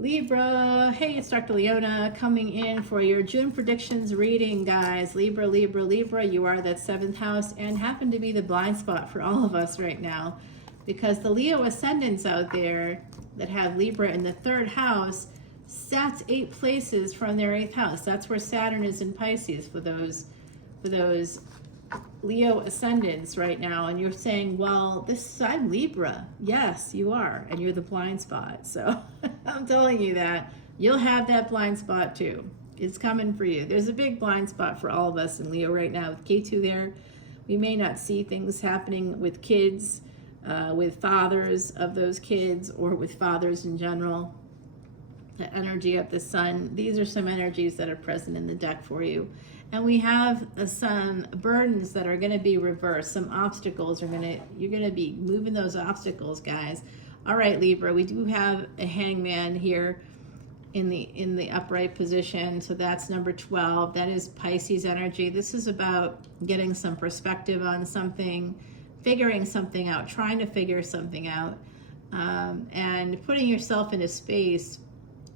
Libra, hey, it's Dr. Leona coming in for your June predictions reading, guys. Libra, Libra, Libra, you are that 7th house and happen to be the blind spot for all of us right now, because the Leo ascendants out there that have Libra in the 3rd house sat 8 places from their 8th house. That's where Saturn is in Pisces for those Leo ascendants right now, and you're saying, well, I'm Libra. Yes, you are, and you're the blind spot. So I'm telling you that you'll have that blind spot too. It's coming for you. There's a big blind spot for all of us in Leo right now with K2 there. We may not see things happening with kids, with fathers of those kids, or with fathers in general. The energy of the sun. These are some energies that are present in the deck for you. And we have some burdens that are going to be reversed. Some obstacles you're going to be moving those obstacles, guys. All right, Libra, we do have a hangman here in the upright position. So that's number 12. That is Pisces energy. This is about getting some perspective on something, figuring something out, trying to figure something out, and putting yourself in a space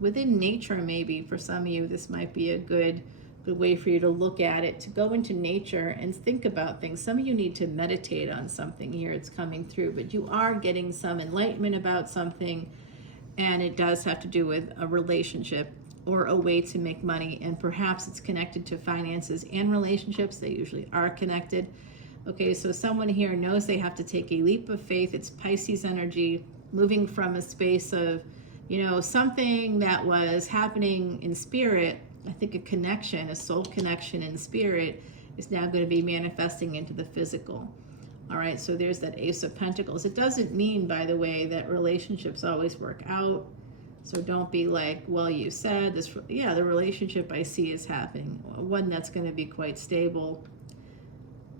within nature. Maybe for some of you, this might be a good way for you to look at it, to go into nature and think about things. Some of you need to meditate on something here. It's coming through, but you are getting some enlightenment about something, and it does have to do with a relationship or a way to make money, and perhaps it's connected to finances and relationships. They usually are connected. Okay, so someone here knows they have to take a leap of faith. It's Pisces energy, moving from a space of, something that was happening in spirit. I think a connection, a soul connection in spirit, is now going to be manifesting into the physical. All right, so there's that Ace of Pentacles. It doesn't mean, by the way, that relationships always work out. So don't be like, well, you said this. Yeah, the relationship I see is happening. One that's going to be quite stable.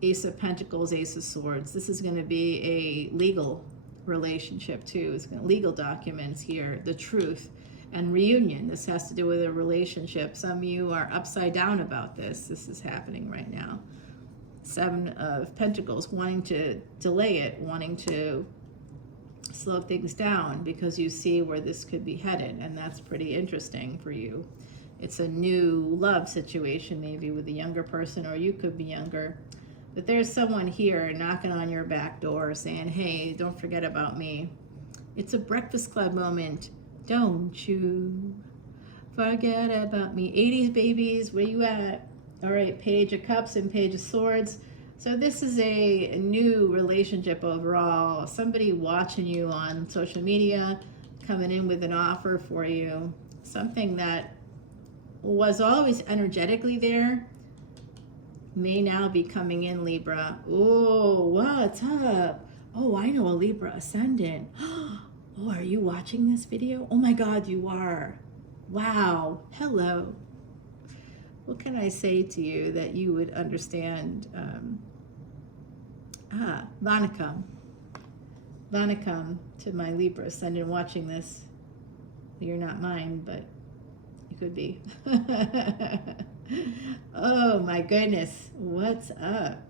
Ace of Pentacles, Ace of Swords. This is going to be a legal relationship too. It's going to legal documents here, the truth. And reunion. This has to do with a relationship. Some of you are upside down about this. This is happening right now. 7 of Pentacles, wanting to delay it, wanting to slow things down because you see where this could be headed, and that's pretty interesting for you. It's a new love situation, maybe with a younger person, or you could be younger. But there's someone here knocking on your back door saying, hey, don't forget about me. It's a Breakfast Club moment. Don't you forget about me. 80s babies, where you at? All right, Page of Cups and Page of Swords. So this is a new relationship overall. Somebody watching you on social media, coming in with an offer for you. Something that was always energetically there may now be coming in, Libra. Oh, what's up? Oh, I know a Libra Ascendant. Oh, are you watching this video? Oh my God, you are. Wow. Hello. What can I say to you that you would understand? Vanakam. Vanakam to my Libra Ascendant watching this. You're not mine, but you could be. Oh my goodness. What's up?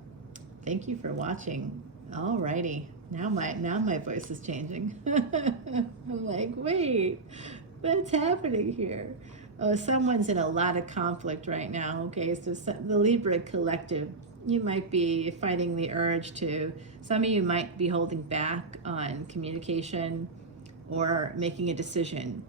Thank you for watching. Alrighty. Now my voice is changing. I'm like, wait, what's happening here? Oh, someone's in a lot of conflict right now. Okay, so the Libra collective, you might be fighting the urge to, some of you might be holding back on communication or making a decision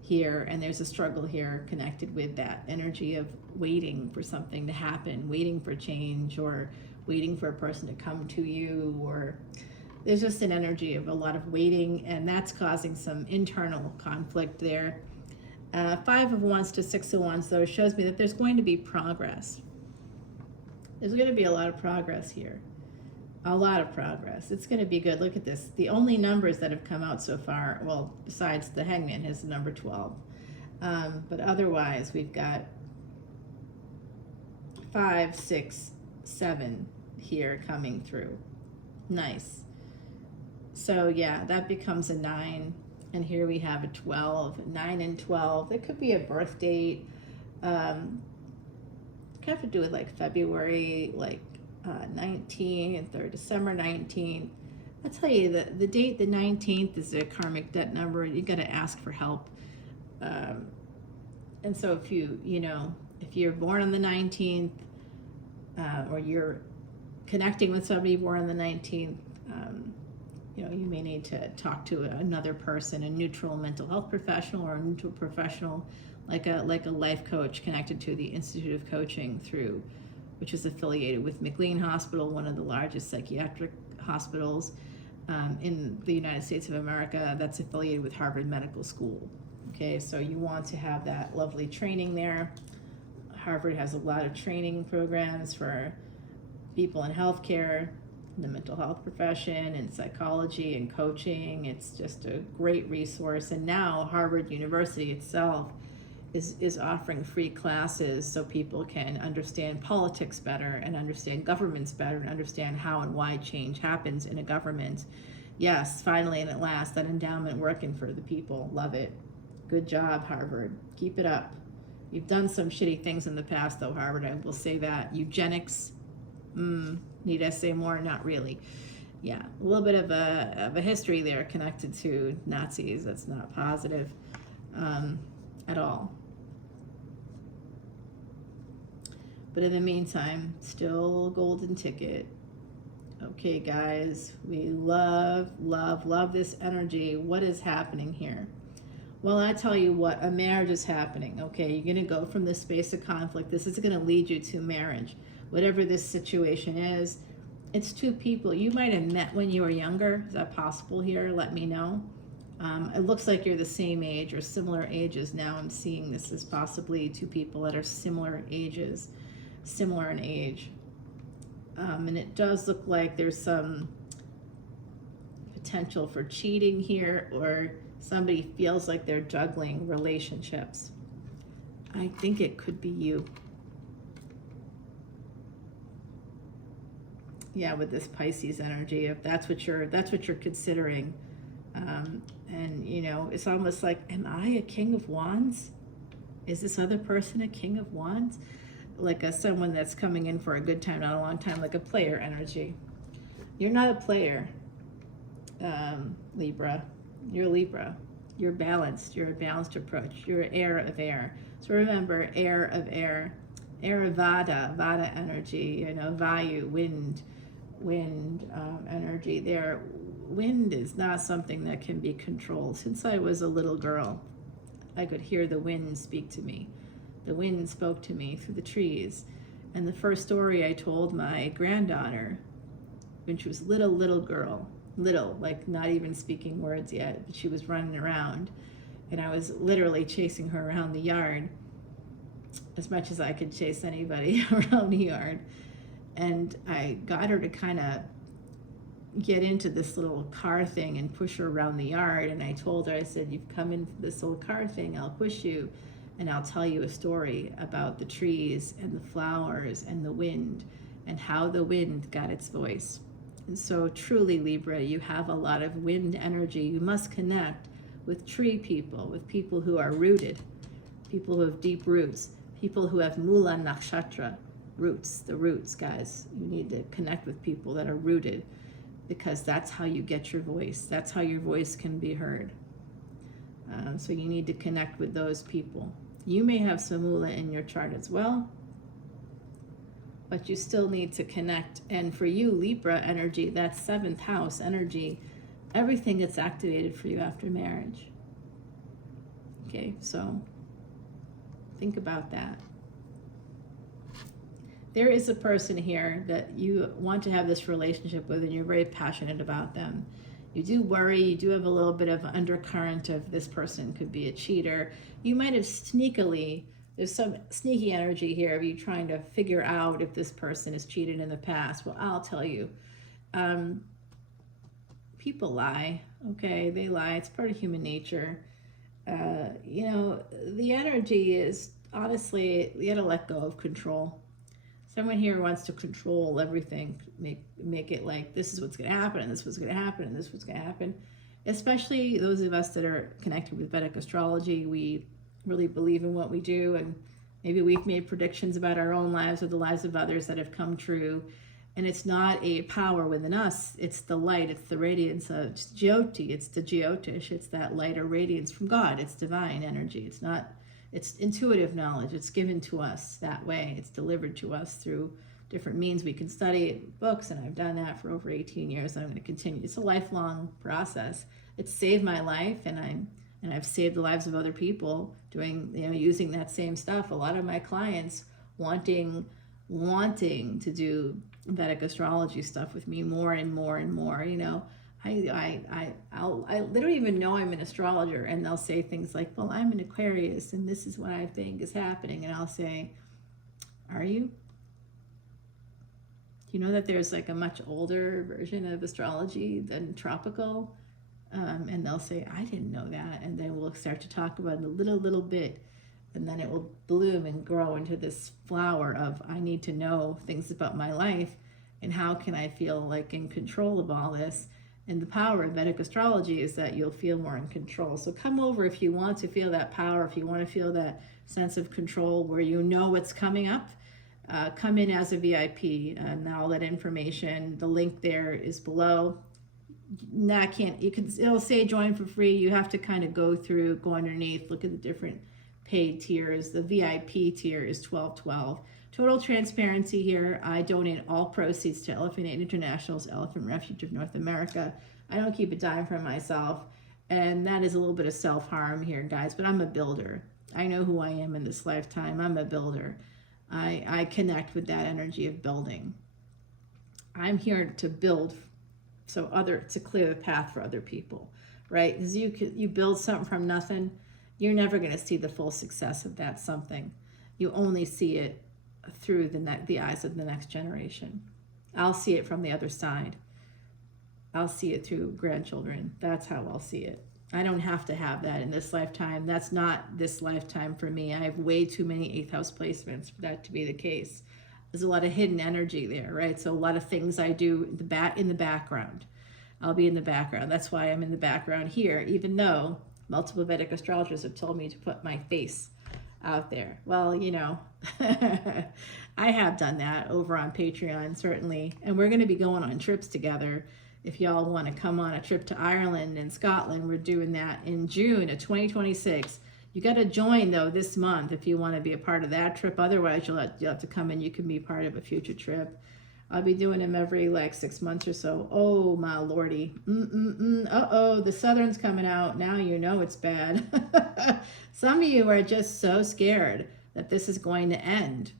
here, and there's a struggle here connected with that energy of waiting for something to happen, waiting for change, or waiting for a person to come to you, or there's just an energy of a lot of waiting, and that's causing some internal conflict there. 5 of Wands to 6 of Wands, though, shows me that there's going to be progress. There's going to be a lot of progress here. A lot of progress. It's going to be good. Look at this. The only numbers that have come out so far, well, besides the Hangman, is the number 12. But otherwise, we've got 5, 6, 7 here coming through. Nice. So yeah, that becomes a 9, and here we have a 12, 9 and 12. There could be a birth date. Could have to do with like February, like 19th or December 19th. I'll tell you that the date, the 19th, is a karmic debt number. You got to ask for help. And so if if you're born on the 19th, or you're connecting with somebody born on the 19th, you may need to talk to another person, a neutral mental health professional or a neutral professional, like a life coach connected to the Institute of Coaching which is affiliated with McLean Hospital, one of the largest psychiatric hospitals in the United States of America, that's affiliated with Harvard Medical School. Okay, so you want to have that lovely training there. Harvard has a lot of training programs for people in healthcare, the mental health profession, and psychology and coaching. It's just a great resource. And now Harvard University itself is offering free classes so people can understand politics better and understand governments better and understand how and why change happens in a government. Yes, finally and at last, that endowment working for the people. Love it. Good job, Harvard. Keep it up. You've done some shitty things in the past, though, Harvard. I will say that. Eugenics, need I say more? Not really. Yeah, a little bit of a history there connected to Nazis. That's not positive at all. But in the meantime, still a golden ticket. Okay, guys, we love, love, love this energy. What is happening here? Well, I tell you what, a marriage is happening, okay? You're going to go from this space of conflict. This is going to lead you to marriage. Whatever this situation is, it's two people. You might have met when you were younger. Is that possible here? Let me know. It looks like you're the same age or similar ages. Now I'm seeing this as possibly two people that are similar ages, similar in age. And it does look like there's some potential for cheating here, or somebody feels like they're juggling relationships. I think it could be you. Yeah, with this Pisces energy, if that's what you're considering. And it's almost like, am I a King of Wands? Is this other person a King of Wands? Like someone that's coming in for a good time, not a long time, like a player energy. You're not a player, Libra. You're Libra. You're balanced. You're a balanced approach. You're heir of air. So remember, heir of air. Air of Vata energy, Vayu, wind energy there. Wind is not something that can be controlled. Since I was a little girl, I could hear the wind speak to me. The wind spoke to me through the trees. And the first story I told my granddaughter, when she was little girl, like not even speaking words yet, but she was running around, and I was literally chasing her around the yard as much as I could chase anybody around the yard. And I got her to kind of get into this little car thing and push her around the yard. And I told her, I said, you've come in for this little car thing, I'll push you and I'll tell you a story about the trees and the flowers and the wind and how the wind got its voice. And so truly, Libra, you have a lot of wind energy. You must connect with tree people, with people who are rooted, people who have deep roots, people who have Mula Nakshatra roots, the roots, guys. You need to connect with people that are rooted, because that's how you get your voice. That's how your voice can be heard. So you need to connect with those people. You may have some Mula in your chart as well, but you still need to connect. And for you, Libra energy, that 7th house energy, everything gets activated for you after marriage. Okay, so think about that. There is a person here that you want to have this relationship with, and you're very passionate about them. You do worry, you do have a little bit of undercurrent of this person could be a cheater. You might have sneakily, there's some sneaky energy here of you trying to figure out if this person has cheated in the past. Well, I'll tell you, people lie, okay? They lie, it's part of human nature. The energy is, honestly, you gotta let go of control. Someone here wants to control everything, make it like this is what's going to happen, and this is what's going to happen, and this is what's going to happen. Especially those of us that are connected with Vedic astrology, we really believe in what we do, and maybe we've made predictions about our own lives or the lives of others that have come true. And it's not a power within us. It's the light. It's the radiance of Jyoti. It's the Jyotish. It's that light or radiance from God. It's divine energy. It's not, it's intuitive knowledge. It's given to us that way. It's delivered to us through different means. We can study books, and I've done that for over 18 years, and I'm going to continue. It's a lifelong process. It's saved my life, and I've saved the lives of other people doing, using that same stuff. A lot of my clients wanting to do Vedic astrology stuff with me more and more and more. They don't even know I'm an astrologer, and they'll say things like, well, I'm an Aquarius and this is what I think is happening. And I'll say, are you? You know that there's like a much older version of astrology than tropical? And they'll say, I didn't know that. And then we'll start to talk about it a little bit. And then it will bloom and grow into this flower of, I need to know things about my life, and how can I feel like in control of all this. And the power of Vedic astrology is that you'll feel more in control. So come over if you want to feel that power, if you want to feel that sense of control where you know what's coming up. Come in as a VIP, and all that information, the link there is below. It'll say join for free. You have to kind of go underneath, look at the different paid tiers. The VIP tier is $12.12. Total transparency here. I donate all proceeds to Elephant Aid International's Elephant Refuge of North America. I don't keep a dime for myself, and that is a little bit of self-harm here, guys, but I'm a builder. I know who I am in this lifetime. I'm a builder. I connect with that energy of building. I'm here to build to clear the path for other people, right? Because you build something from nothing, you're never going to see the full success of that something. You only see it through the eyes of the next generation. I'll see it from the other side. I'll see it through grandchildren. That's how I'll see it. I don't have to have that in this lifetime. That's not this lifetime for me. I have way too many 8th house placements for that to be the case. There's a lot of hidden energy there, right? So a lot of things I do in the background. I'll be in the background. That's why I'm in the background here, even though multiple Vedic astrologers have told me to put my face out there. Well, I have done that over on Patreon, certainly. And we're going to be going on trips together. If y'all want to come on a trip to Ireland and Scotland, we're doing that in June of 2026. You got to join, though, this month if you want to be a part of that trip. Otherwise, you'll have to come and you can be part of a future trip. I'll be doing them every 6 months or so. Oh, my lordy. Uh-oh, the Southern's coming out. Now you know it's bad. Some of you are just so scared that this is going to end.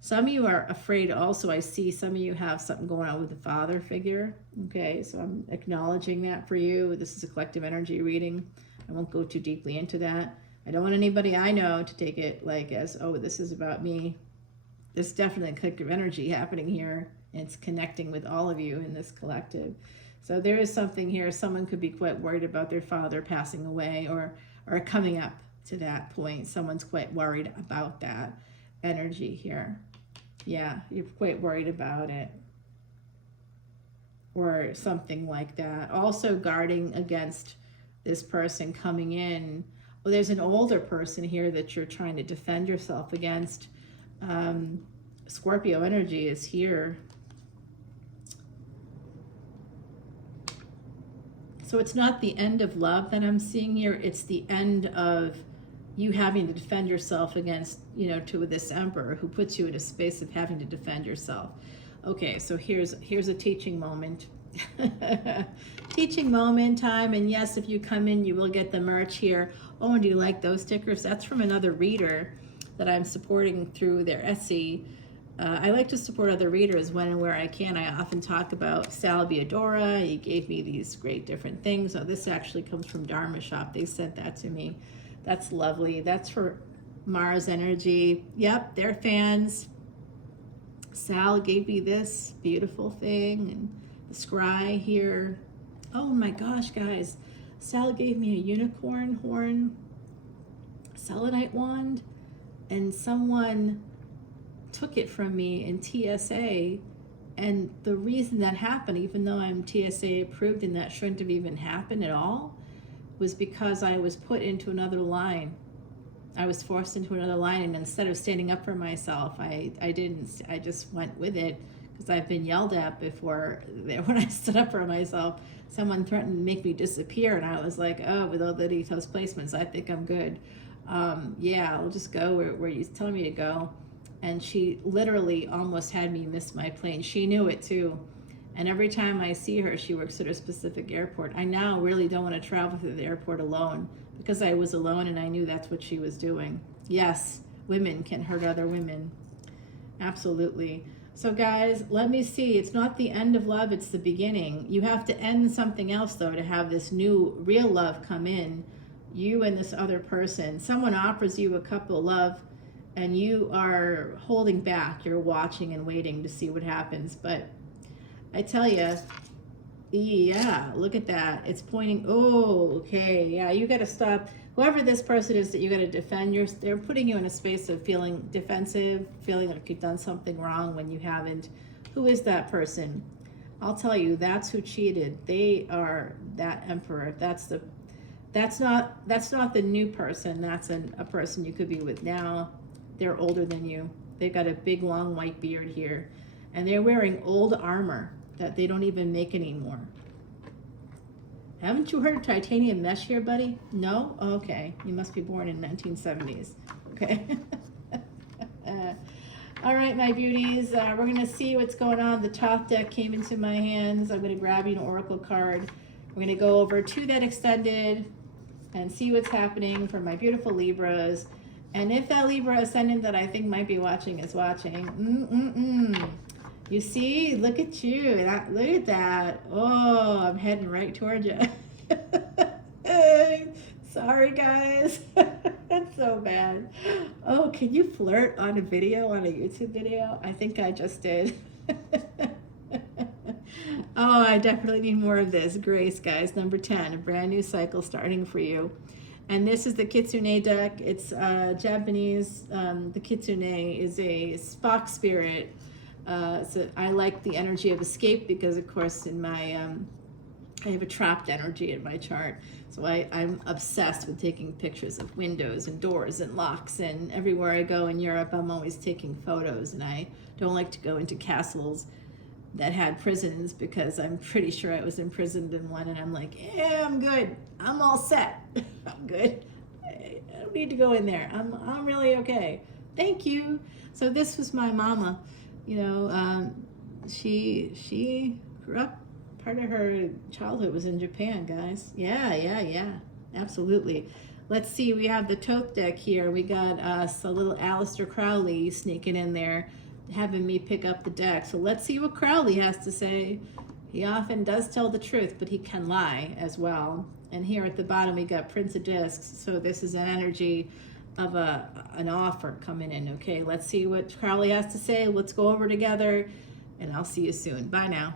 Some of you are afraid also. I see some of you have something going on with the father figure. Okay, so I'm acknowledging that for you. This is a collective energy reading. I won't go too deeply into that. I don't want anybody I know to take it as, oh, this is about me. There's definitely a collective energy happening here. And it's connecting with all of you in this collective. So there is something here. Someone could be quite worried about their father passing away or coming up to that point. Someone's quite worried about that energy here. Yeah, you're quite worried about it. Or something like that. Also guarding against this person coming in. Well, there's an older person here that you're trying to defend yourself against. Scorpio energy is here. So it's not the end of love that I'm seeing here. It's the end of you having to defend yourself against, to this emperor who puts you in a space of having to defend yourself. Okay, so here's a teaching moment. Teaching moment time. And yes, if you come in, you will get the merch here. Oh, and do you like those stickers? That's from another reader that I'm supporting through their Etsy. I like to support other readers when and where I can. I often talk about Salviadora. He gave me these great different things. Oh, this actually comes from Dharma Shop. They sent that to me. That's lovely. That's for Mars energy. Yep, they're fans. Sal gave me this beautiful thing, and the scry here. Oh my gosh, guys. Sal gave me a unicorn horn selenite wand, and someone took it from me in TSA. And the reason that happened, even though I'm TSA approved and that shouldn't have even happened at all, was because I was put into another line. I was forced into another line, and instead of standing up for myself, I didn't. I just went with it because I've been yelled at before when I stood up for myself. Someone threatened to make me disappear, and I was like, oh, with all the details placements, I think I'm good. Yeah, I'll just go where you're telling me to go. And she literally almost had me miss my plane. She knew it too. And every time I see her, she works at a specific airport. I now really don't want to travel through the airport alone, because I was alone and I knew that's what she was doing. Yes, women can hurt other women. Absolutely. So guys, let me see. It's not the end of love, it's the beginning. You have to end something else though to have this new real love come in. You and this other person. Someone offers you a couple of love and you are holding back. You're watching and waiting to see what happens. But I tell you, yeah, look at that. It's pointing, oh, okay, yeah, you got to stop. Whoever this person is that you got to defend, they're putting you in a space of feeling defensive, feeling like you've done something wrong when you haven't. Who is that person? I'll tell you, that's who cheated. They are that emperor. That's not the new person. That's a person you could be with now. They're older than you. They've got a big long white beard here, and they're wearing old armor that they don't even make anymore. Haven't you heard of titanium mesh here, buddy? No? Okay. You must be born in 1970s. Okay. All right, my beauties. We're going to see what's going on. The top deck came into my hands. I'm going to grab you an oracle card. We're going to go over to that extended and see what's happening for my beautiful Libras. And if that Libra ascendant that I think might be watching is watching, you see, look at you, look at that. Oh, I'm heading right toward you. Sorry, guys. That's so bad. Oh, can you flirt on a video, on a YouTube video? I think I just did. Oh, I definitely need more of this. Grace, guys, number 10, a brand new cycle starting for you. And this is the Kitsune deck. It's Japanese. The Kitsune is a Spock spirit. So I like the energy of escape because, of course, in my I have a trapped energy in my chart. So I'm obsessed with taking pictures of windows and doors and locks. And everywhere I go in Europe, I'm always taking photos. And I don't like to go into castles that had prisons because I'm pretty sure I was imprisoned in one. And I'm like, yeah, I'm good. I'm all set. I'm good. I don't need to go in there. I'm really okay. Thank you. So this was my mama. You know, she grew up, part of her childhood was in Japan, guys. Yeah, absolutely. Let's see, we have the Tote deck here. We got us a little Aleister Crowley sneaking in there, having me pick up the deck. So let's see what Crowley has to say. He often does tell the truth, but he can lie as well. And here at the bottom, we got Prince of Discs. So this is an energy of an offer coming in. Okay, let's see what Crowley has to say. Let's go over together, and I'll see you soon. Bye now.